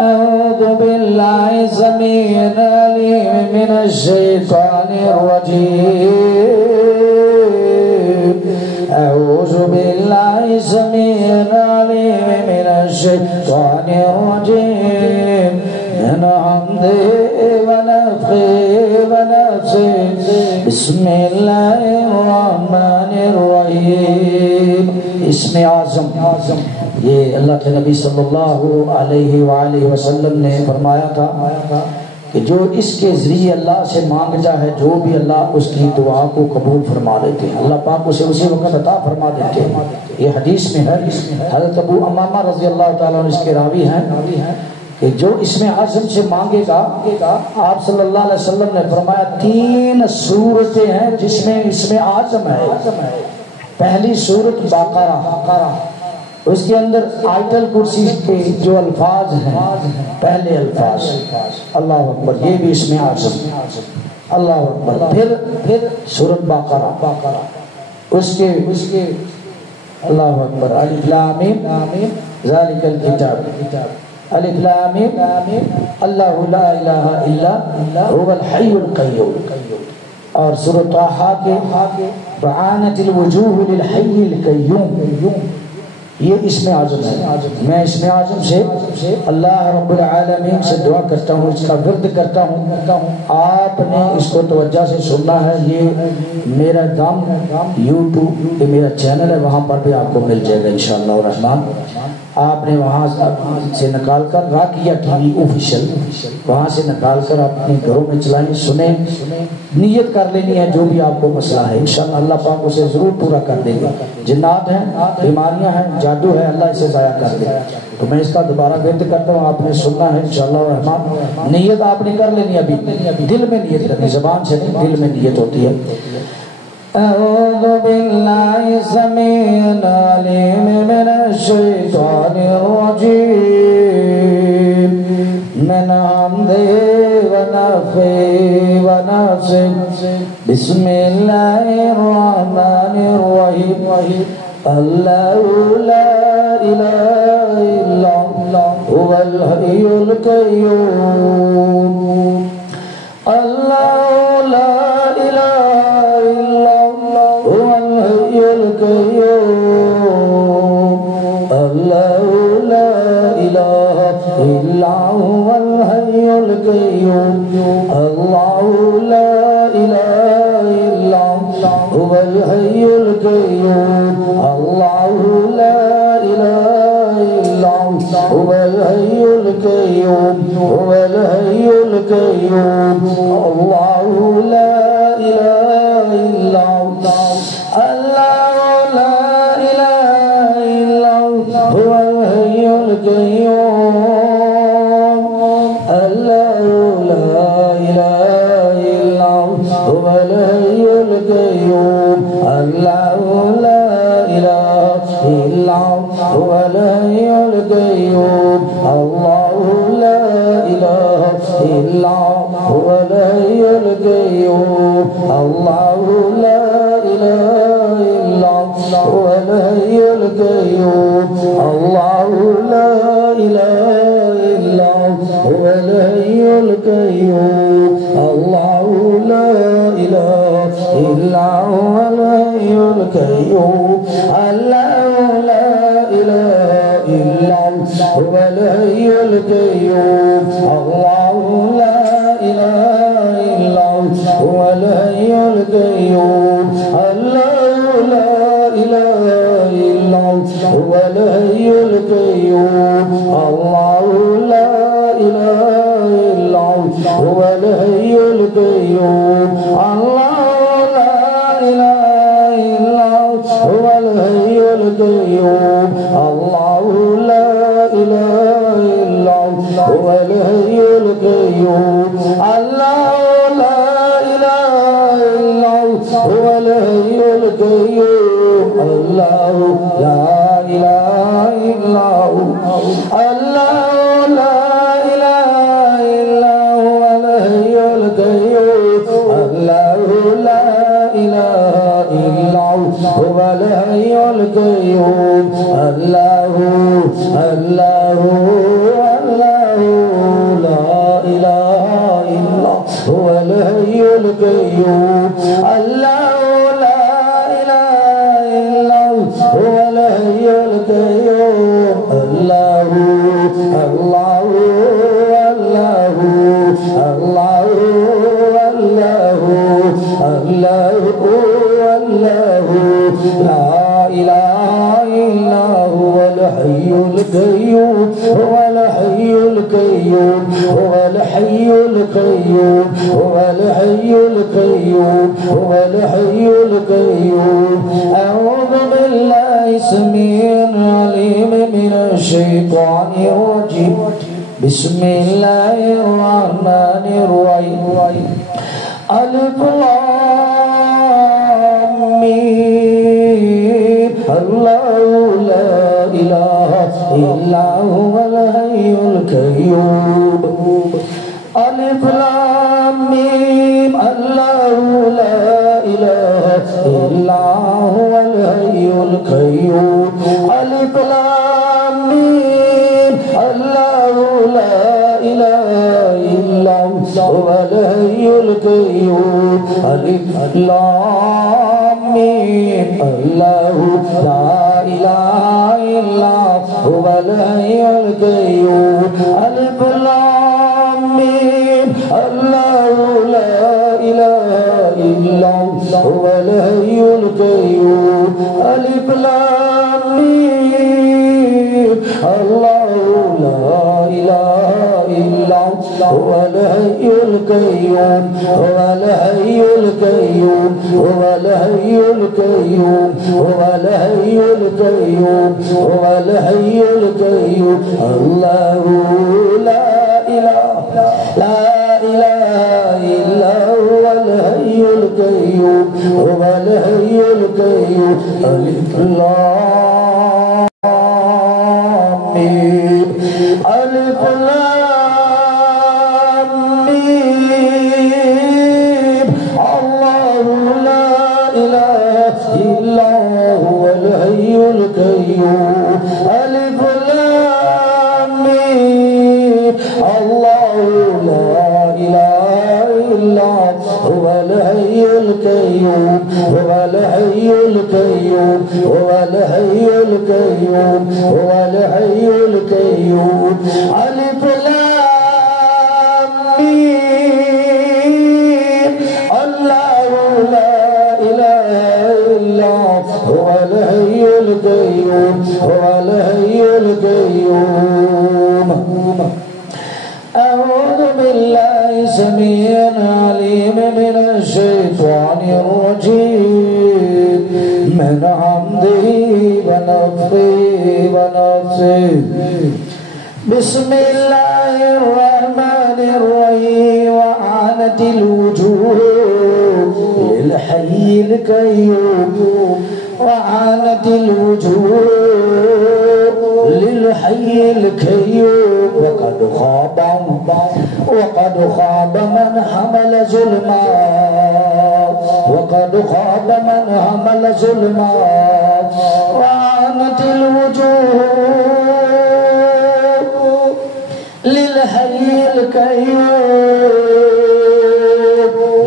أعوذ بالله السميع العليم من الشيطان الرجيم أعوذ بالله السميع العليم من الشيطان الرجيم من حمده ونفخه ونفسه بسم الله الرحمن الرحيم اسم आज़म ये अल्लाह के नबी सल्लल्लाहु अलैहि वसल्लम ने फरमाया था कि जो इसके ज़रिए अल्लाह से मांगता है जो भी अल्लाह उसकी दुआ को कबूल फरमा लेते हैं, अल्लाह पाक उसे उसी वक्त अता फरमा देते हैं। ये हदीस में है, हज़रत अबू अमामा रज़ी अल्लाह ताला अन्हु इसके रावी हैं कि जो इसमें आज़म से मांगेगा, आप सल्लल्लाहु अलैहि वसल्लम ने फरमाया 3 सूरतें हैं जिसमें इसमें आज़म है। पहली सूरत बाक़रा, उसके अंदर आयतल कुर्सी के जो अल्फाज हैं, पहले अल्फाज अल्लाह अकबर, ये भी इसमें आज़म, अल्लाह अकबर। फिर सूरत बाक़रा, उसके अल्लाह अकबर, अलिफ लाम मीम ज़ालिकल किताब, अलिफ लाम मीम अल्लाहु ला इलाहा इल्ला हुवल हय्युल क़य्यूम। और सूरत ताहा के बआनतिल वजूह लिल हय्यिल क़य्यूम, ये इसमें आज़म है। मैं इसमें आज़म से अल्लाह रब्बुल आलमीन से दुआ करता हूँ, इसका विर्द करता हूँ। आपने इसको तवज्जो से सुनना है। ये मेरा काम यूट्यूब पे मेरा चैनल है, वहाँ पर भी आपको मिल जाएगा इंशाअल्लाह रहमान। आपने वहाँ से निकाल कर राकिया टीवी ऑफिशियल, वहाँ से निकाल कर अपने घरों में चलाएं, सुने, नियत कर लेनी है जो भी आपको मसला है, इंशाअल्लाह अल्लाह पाक उसे ज़रूर पूरा कर देगा। जिन्नात हैं, बीमारियां हैं, जादू है, अल्लाह इसे ज़ाया कर दे। तो मैं इसका दोबारा व्यक्त करता हूँ, आपने सुनना है इंशाअल्लाह रहमान। नियत आपने कर लेनी है, अभी दिल में नियत करनी, ज़बान से नहीं, दिल में नियत होती है। أعوذ بالله السميع العليم من الشيطان الرجيم من حمده ونفخه ونفسه بسم الله الرحمن الرحيم الله لا إله إلا هو الحي القيوم الله لا إله الله لا إله إلا هو الحي القيوم الله لا إله إلا هو الحي القيوم الله لا إله إلا هو الحي القيوم هو الحي القيوم الله لا إله إلا هو الحي القيوم الله لا إله إلا هو الحي القيوم الله لا إله إلا هو الحي القيوم الله لا إله إلا هو الحي القيوم الله لا إله إلا هو الحي القيوم الله لا إله إلا هو الحي القيوم الله لا إله إلا هو الحي القيوم الله لا إله إلا هو الحي القيوم الله لا إله إلا هو الحي القيوم الله لا إله إلا هو الحي القيوم الله لا إله إلا هو الحي القيوم الله لا إله إلا هو الحي القيوم الله لا إله إلا هو الله لا إله Allahu Allahu Allahu Allahu Allahu Allahu La ilaha illa huwal hayyul qayyum huwal hayyul qayyum huwal hayyul qayyum huwal hayyul qayyum huwal hayyul qayyum a'udhu billahi samiyyin 'alim minash shaitanir rajim bismillahir rahmanir rahim alif lam mim Allahu la ilaha illa huwal hayyul qayyum alif lam mim Allahu la ilaha illa huwal hayyul qayyum alif lam mim Allahu la ilaha illa huwal hayyul qayyum alif lam mim Allahu la ilaha illa huwal hayyul qayyum alif lam mim Allahu la ilaha illa huwal hayyul qayyum alif lam mim Allahu la ilaha illa huwal hayyul qayyum huwal hayyul qayyum huwal hayyul qayyum huwal hayyul qayyum huwal hayyul qayyum Allahu la ilaha illa huwal hayyul qayyum huwal hayyul qayyum alif lam mim alif lam mim Allahu la ilaha illa huwal hayyul qayyum alif lam mim Allahu la ilaha illa huwal hayyul qayyum huwal hayyul qayyum huwal hayyul qayyum huwal hayyul qayyum alif lam mim Allahu la ilaha illa huwal hayyul qayyum huwal hayyul qayyum أعوذ بالله السميع العليم من الشيطان الرجيم من حمده ونفخه ونفسه بسم الله الرحمن الرحيم وعنت الوجوه للحي القيوم وعنت الوجوه للحي القيوم وقد خاب من حمل ظلما وقد خاب من حمل ظلما وعنت الوجوه للحي القيوم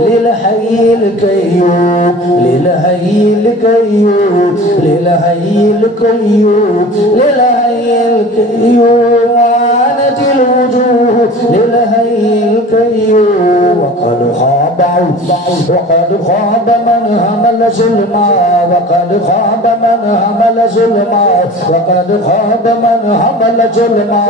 للحي القيوم للحي القيوم للحي القيوم للحي القيوم وعنت الوجوه للحي القيوم وقد خاب من حمل ظلما وقد خاب من حمل ظلما وقد خاب من حمل ظلما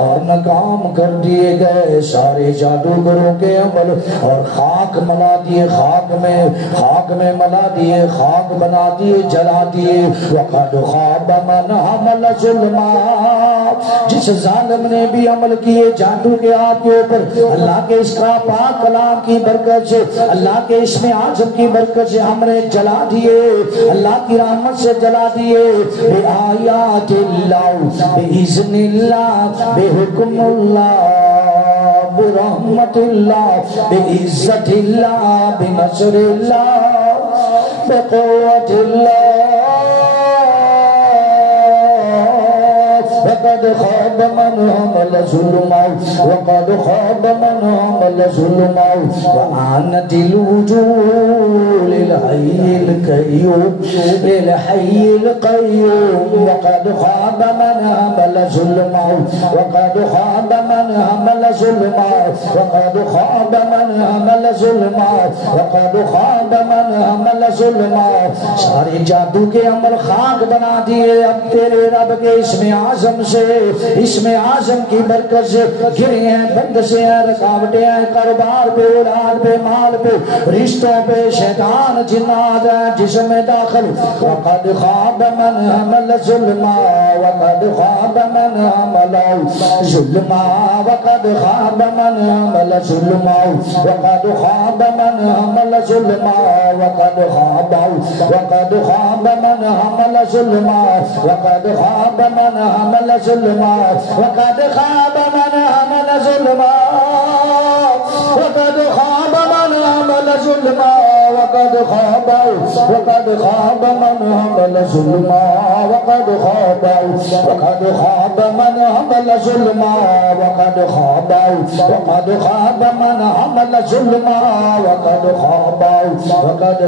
اور ناکام کر دیے گئے سارے جادوگروں کے عمل اور خاک ملا دیے خاک میں ملا دیے خاک بنا دیے جلا دیے وقد خاب من حمل ظلما جس ظالم نے بھی عمل کیے جادو کے آپ کے اوپر اللہ کے اس کا پاک کلام کی برکت سے اللہ کے اسم اعظم کی برکت سے ہم نے جلا دیے اللہ کی رحمت سے جلا دیے بے آیات اللہ بے اذن اللہ بے حکم اللہ برحمت اللہ بے عزت اللہ بے نصر اللہ بے قوت اللہ وقد خاب خاب من حمل ظلما وقد خاب من حمل ظلما وعنت الوجوه للحي القيوم وقد خاب من حمل ظلما وقد خاب من حمل ظلما وقد خاب من حمل ظلما وقد خاب من حمل ظلما सारे जादू के अमल खाक बना दिए अब तेरे रब के इसमें आजम से इसमें आजम की बरकत से गिरे हैं बंद से हैं रुकावटें हैं कारोबार पे औलाद पे माल पे रिश्तों पे शैतान जिन्नात है जिसमें दाखिल वक़द ख़ाब मन हमल ज़ुल्मा वक़द ख़ाब मन हमल ज़ुल्मा वक़द ख़ाब मन हमल ज़ुल्मा वक़द ख़ाब मन हमल ज़ुल्मा वक़द ख़ाब وقد خاب من حمل ظلما وقد خاب من حمل ظلما وقد خاب من حمل ظلما وقد خاب من حمل ظلما وقد خاب من حمل ظلما وقد خاب من حمل ظلما وقد خاب من حمل ظلما وقد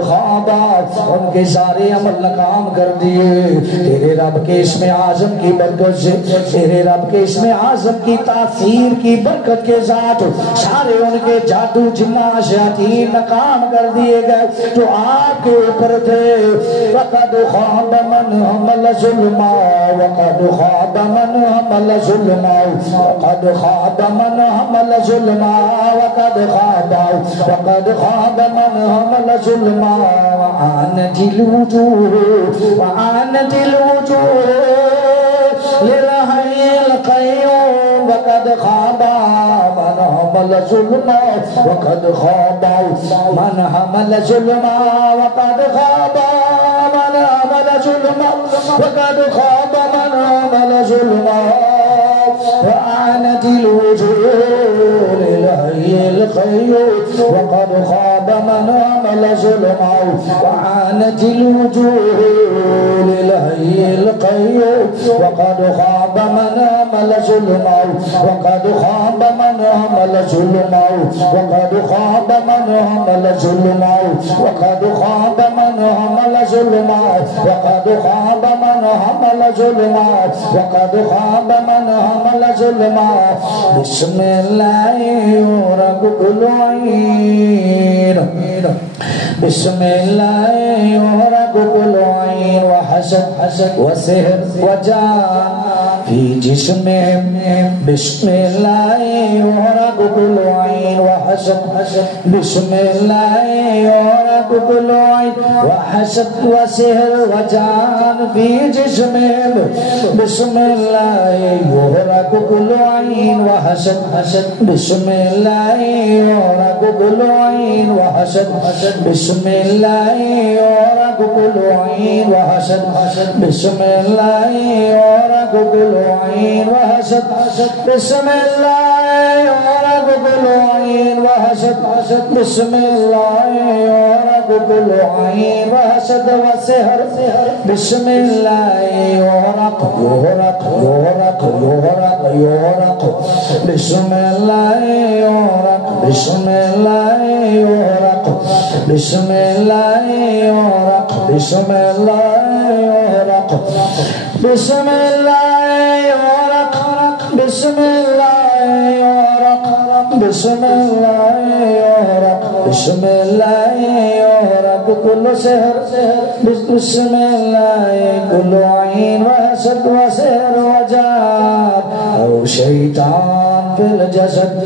خاب उनके सारे अमल नाकाम कर दिए तेरे रब के इसमें आजम की बरकत से तेरे रब के इसमें आजम की तासीर की बरकत के साथ सारे उनके जादू जिन्ना शैतान नाकाम कर दिए गए जो आपके ऊपर थे वक़द ख़ाब मन हमल ज़ुल्मा वक़द ख़ाब मन हमल ज़ुल्मा वक़द ख़ाब मन हमल ज़ुल्मा वक़द ख़ाब मन हमल ज़ुल्मा وعنت الوجوه للحي القيوم وقد خاب من حمل ظلما وقد خاب من حمل ظلما وقد خاب من حمل ظلما وقد خاب من حمل ظلما وعنت الوجوه للحي القيوم وقد خاب من حمل ظلما وعنت الوجوه للحي القيوم وقد خاب من حمل ظلما وقد خاب من حمل ظلما وقد خاب من حمل ظلما وقد خاب من حمل ظلما وقد خاب من حمل ظلما وقد خاب من حمل ظلما بسم الله رب العين بسم الله رب العين وحسد وسحر وجان في جسمهم بسم الله رب العين وحسد بسم الله رب العين وحسد وسحر وجان في جسمهم بسم الله رب العين وحسد بسم الله رب العين وحسد بسم الله رب العين وحسد بسم الله رب العين وحسد بسم الله رب العين وحسد بسم الله رب العين وحسد وسحر بسم الله يورق بسم الله يورق بسم الله يورق بسم الله يورق بسم الله يورق بسم الله يورق بسم الله يورق بسم الله يورق بسم الله يورق كل سحر بسم الله كل عين وحسد وسحر وجار أو شيطان في الجسد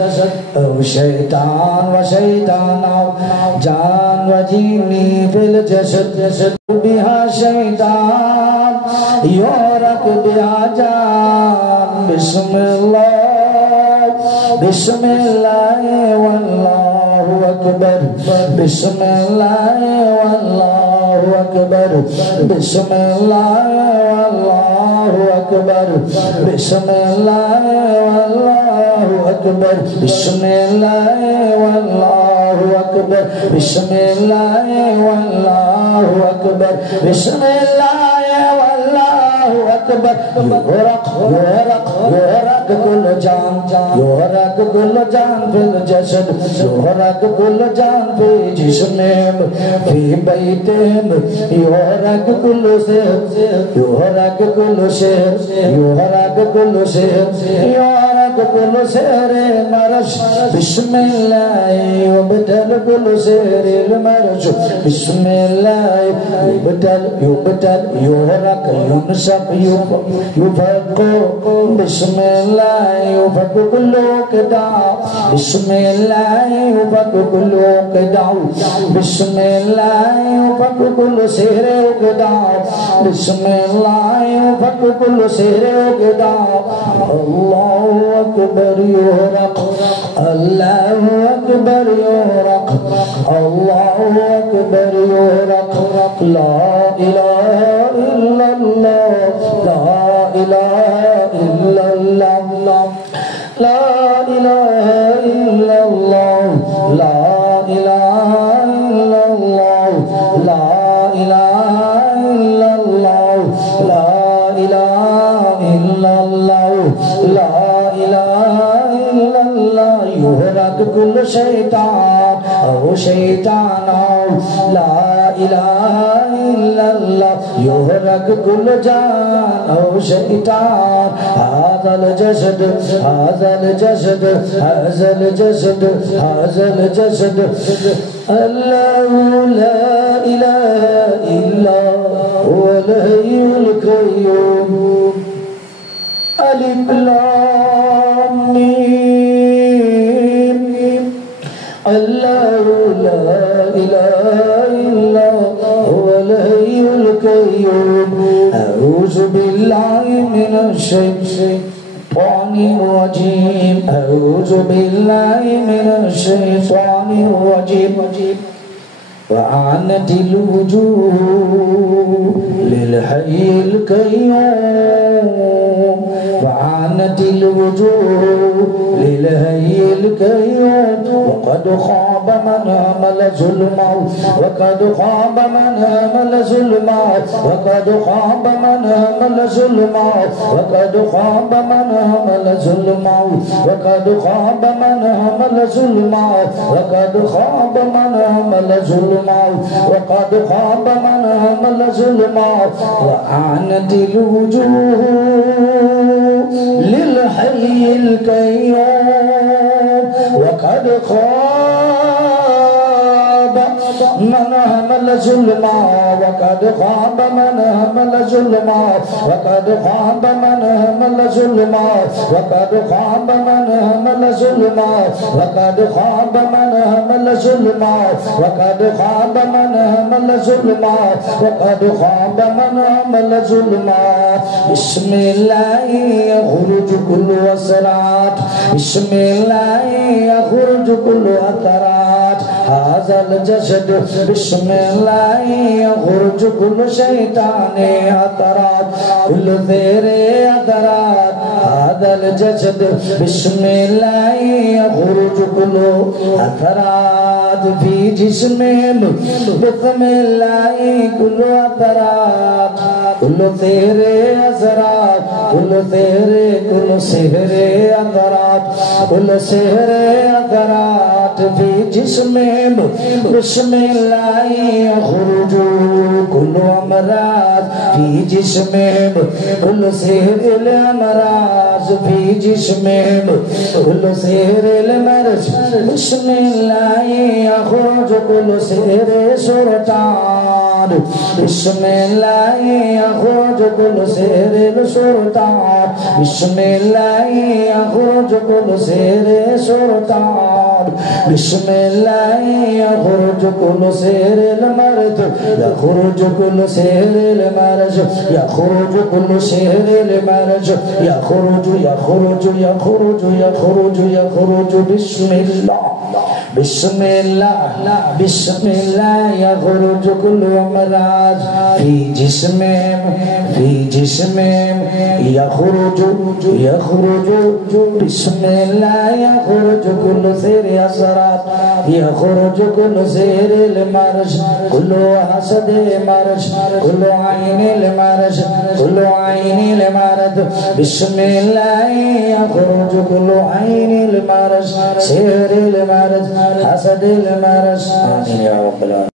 أو شيطان وشيطان أو جان وجيني في الجسد بها شيطان يورق بها جان بسم الله بسم الله والله أكبر بسم الله والله أكبر بسم الله والله أكبر بسم الله والله أكبر بسم الله والله أكبر بسم الله والله أكبر بسم الله والله अल्लाहु अकबर युहरक युहरक युहरक कुल जान युहरक कुल जान फिल जसद युहरक कुल जान फी जिस्म फी बैतिन युहरक कुल शहर युहरक कुल शहर युहरक कुल शहर युहरक कुल शहर मरश बिस्मिल्लाह युबदल कुल शहर मरश बिस्मिल्लाह युबदल युबदल युहरक युनसब युफक बिस्मिल्लाह युफक कुल कदा बिस्मिल्लाह युफक कुल कदा बिस्मिल्लाह युफक कुल शहर कदा बिस्मिल्लाह युफक कुल शहर कदा अल्लाहु अकबर युहरक अल्लाहु अकबर युहरक अल्लाहु अकबर युहरक ला इलाहा इल्लल्लाह ला इलाहा इल्लल्लाह ला इलाहा इल्लल्लाह ला इलाहा इल्लल्लाह ला इलाहा इल्लल्लाह ला इलाहा इल्लल्लाह ला इलाहा इल्लल्लाह युहरक कुल शैतान ओ शैतान ला इलाहा इल्लल्लाह युहरक कुल जान ओ शैतान हाज़ल जसद हाज़ल जसद हाज़ल जसद हाज़ल जसद अल्लाहु ला इलाहा इल्ला हुवल हय्युल क़य्यूम अलिफ लाम मीम अल्लाहु ला इलाहा इल्ला हुवल हय्युल क़य्यूम अऊज़ु बिल्लाहि मिनश शैतानिर रजीम अऊज़ु बिल्लाहि मिनश शैतानिर रजीम वआनतिल वुजूह लिलहय्यिल क़य्यूम वआनतिल वुजूह लिलहय्यिल क़य्यूम वक़द ख़ाब मन हमल ज़ुल्मा वक़द ख़ाब मन हमल ज़ुल्मा वक़द ख़ाब मन हमल ज़ुल्मा वक़द ख़ाब मन हमल ज़ुल्मा वक़द ख़ाब मन हमल ज़ुल्मा वक़द ख़ाब मन हमल ज़ुल्मा वक़द ख़ाब मन हमल ज़ुल्मा वआनतिल वुजूह लिलहय्यिल क़य्यूम वक़द ख़ाब मन हमल ज़ुल्मा वक़द ख़ाब मन हमल ज़ुल्मा वक़द ख़ाब मन हमल ज़ुल्मा वक़द ख़ाब मन हमल ज़ुल्मा वक़द ख़ाब मन हमल ज़ुल्मा वक़द ख़ाब मन हमल ज़ुल्मा वक़द ख़ाब मन हमल ज़ुल्मा बिस्मिल्लाह यख़रुज कुल्लु असरात बिस्मिल्लाह यख़रुज कुल्लु अतरात हाज़ल जसद बिस्मिल्लाह यख़रुज कुल्लु शैताने अतरात कुल्लु तेरे अतरात हाज़ल जसद बिस्मिल्लाह यख़रुज कुल्लु अतरात फी जिस्मे बिस्मिल्लाह कुल्लु अतरात कुल्लु तेरे असरात कुल्लु तेरे कुल्लु सेहरे अतरात कुल्लु सेहरे अतरात फी जिस्मे बिस्मिल्लाह यख़रुज कुल्लु अमराज फी जिस्मे कुल्लु सेहरिल अमराज फी जिस्मे कुल्लु सेहरिल मरज बिस्मिल्लाह यख़रुज कुल्लु सेहरे सुरतान बिस्मिल्लाह यख़रुज कुल्लु सेहरिल सुरतान बिस्मिल्लाह यख़रुज कुल्लु सेहरे सुरतान बिस्मिल्लाह यख़रुज कुल्लु सेहरिल मर्द यख़रुज कुल्लु सेहरिल मरज यख़रुज कुल्लु सेहरिल मरज यख़रुज यख़रुज यख़रुज यख़रुज यख़रुज बिस्मिल्लाह बिस्मिल्लाह बिस्मिल्लाह यख़रुज कुल्लु अमराज फी जिस्मे यख़रुज यख़रुज बिस्मिल्लाह यख़रुज कुल्लु सेहर اليسرات يخرج كل سير المرش كل حسد مرش كل عين المرش كل عين المرد بسم الله يخرج كل عين المرش سير المرد حسد المرش آمين يا رب العالمين.